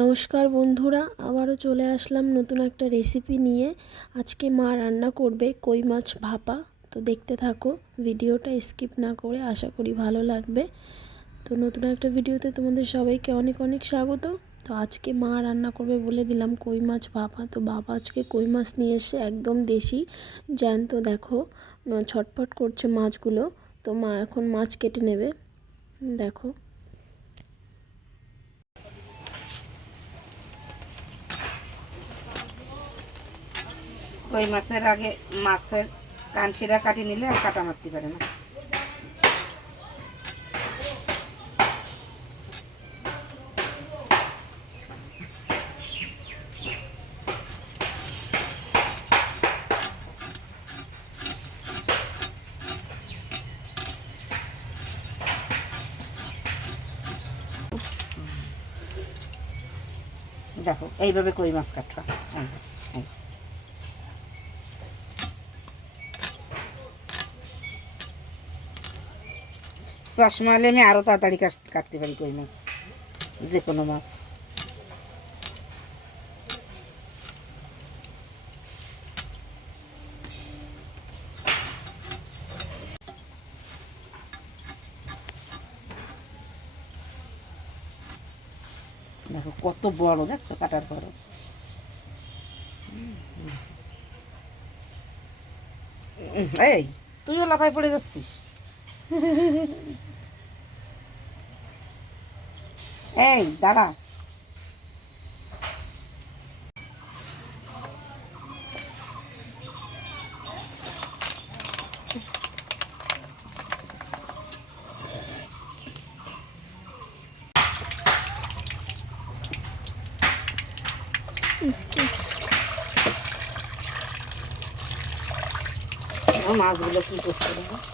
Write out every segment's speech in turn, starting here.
নমস্কার বন্ধুরা, আবারও চলে আসলাম নতুন একটা রেসিপি নিয়ে। আজকে মা রান্না করবে কই মাছ ভাপা। তো দেখতে থাকো, ভিডিওটা স্কিপ না করে আশা করি ভালো লাগবে। তো নতুন একটা ভিডিওতে তোমাদের সবাইকে অনেক অনেক স্বাগত। তো আজকে মা রান্না করবে বলে দিলাম কই মাছ ভাপা। তো বাবা আজকে কই মাছ নিয়ে এসে একদম দেশি। জ্যান্ত দেখো ছটফট করছে মাছগুলো। তো মা এখন মাছ কেটে নেবে। দেখো। কই মাছের আগে মাছের কানশিরা কাটি নিলে আর কাটা মারতে পারে না দেখো এইভাবে কই মাছ কাটবা এই, এই। চশমা হলে আমি আরও তাড়াতাড়ি কাট- কাটতে পারি কই মাছ? যে কোনো মাছ। দেখো কত বড় দেখছ কাটার উম, এই তুইও লাফাই পড়ে যাচ্ছিস? এই দাঁড়া আমার মাছগুলো কি করতে হবে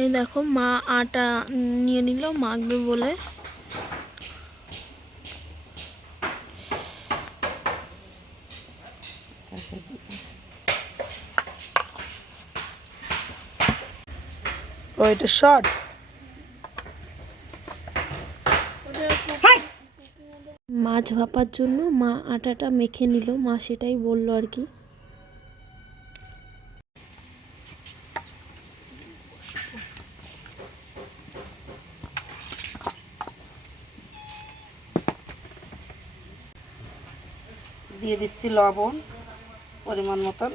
এই দেখো মা আটা নিয়ে নিল মাখবে বলে। ওইটা শর্ট। মাছ ভাপার জন্য মা আটাটা মেখে নিল মা সেটাই বলল আর কি। দিয়ে দিচ্ছি লবণ, পরিমাণ মতন।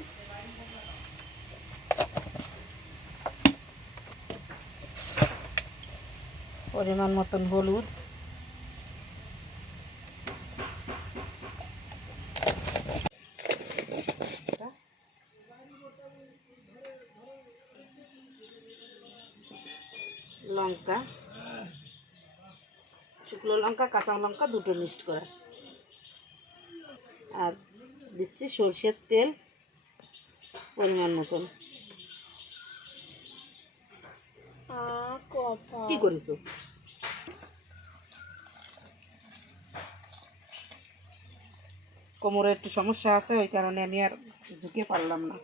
পরিমাণ মতন হলুদ। লঙ্কা। শুকনো লঙ্কা, কাঁচা লঙ্কা দুটো মিক্সড করা। আর দিচ্ছি সরষের তেল পরিমাণ মতন। কি করিস কোমরে একটু সমস্যা আছে, ওই কারণে আমি আর ঝুঁকে পারলাম না।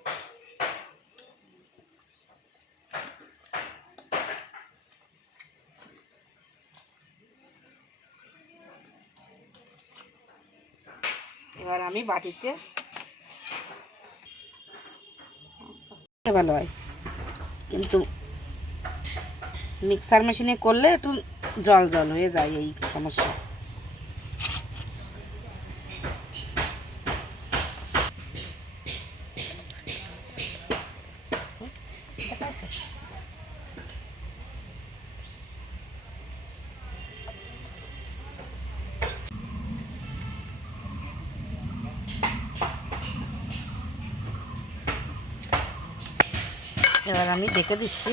আমি বাটিতে ভালো হয় কিন্তু মিক্সার মেশিনে করলে একটু জল জল হয়ে যায় এই সমস্যা Thank you. এবার আমি ডেকে দিচ্ছি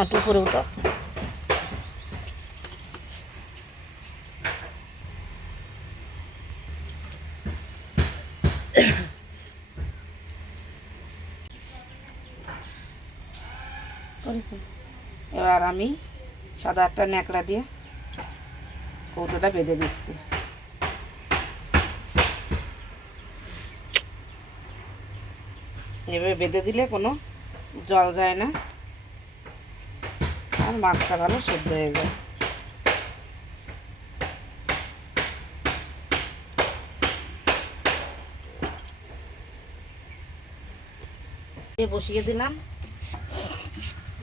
আটু উঠো করেছ? এবার আমি সাদা একটা ন্যাকড়া দিয়ে কৌটোটা বেঁধে দিচ্ছি এভাবে বেঁধে দিলে কোনো জল যায় না। আর মাছটা ভালো সেদ্ধ হয়ে যায়। বসিয়ে দিলাম।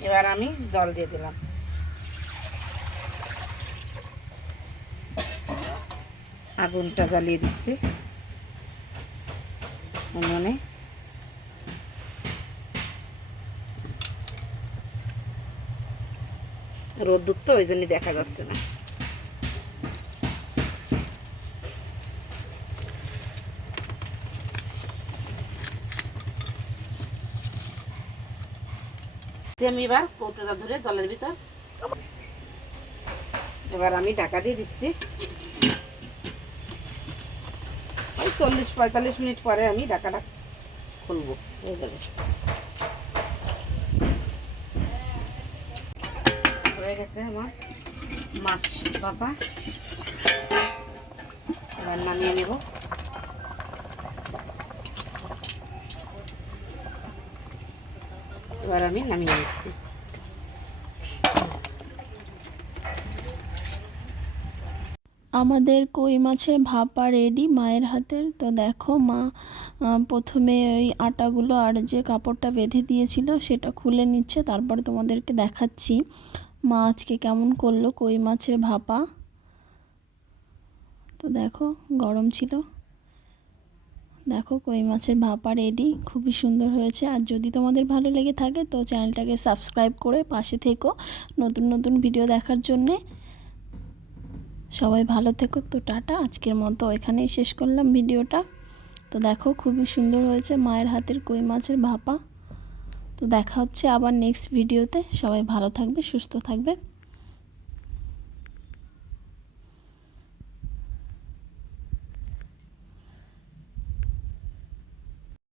এবার আমি জল দিয়ে দিলাম। আগুনটা জ্বালিয়ে দিচ্ছি। উনুনে। রোদ্দুর তো ওই জন্যই দেখা যাচ্ছে না। এবার কৌটোটা ধরে জলের ভিতর এবার আমি ঢাকা দিয়ে দিচ্ছি। চল্লিশ পঁয়তাল্লিশ মিনিট পরে আমি ঢাকাটা খুলবো। হয়ে যাবে। হয়ে গেছে আমার মাছ বাবা এবার নামিয়ে নেব। এবার আমি নামিয়ে নিচ্ছি। আমাদের কই মাছের ভাপা রেডি মায়ের হাতের। তো দেখো মা প্রথমে ওই আটাগুলো আর যে কাপড়টা বেঁধে দিয়েছিল সেটা খুলে নিচ্ছে, তারপর তোমাদেরকে দেখাচ্ছি। মা আজকে কেমন করল কই মাছের ভাপা? তো দেখো, গরম ছিল। দেখো কই মাছের ভাপা রেডি খুবই সুন্দর হয়েছে। আর যদি তোমাদের ভালো লেগে থাকে, তো চ্যানেলটাকে সাবস্ক্রাইব করে পাশে থেকো নতুন নতুন ভিডিও দেখার জন্যে। সবাই ভালো থেকো। তো টাটা। আজকের মতো এখানেই শেষ করলাম ভিডিওটা তো দেখো, খুবই সুন্দর হয়েছে মায়ের হাতের কই মাছের ভাপা। তো দেখা হচ্ছে আবার নেক্সট ভিডিওতে সবাই ভালো থাকবে সুস্থ থাকবে।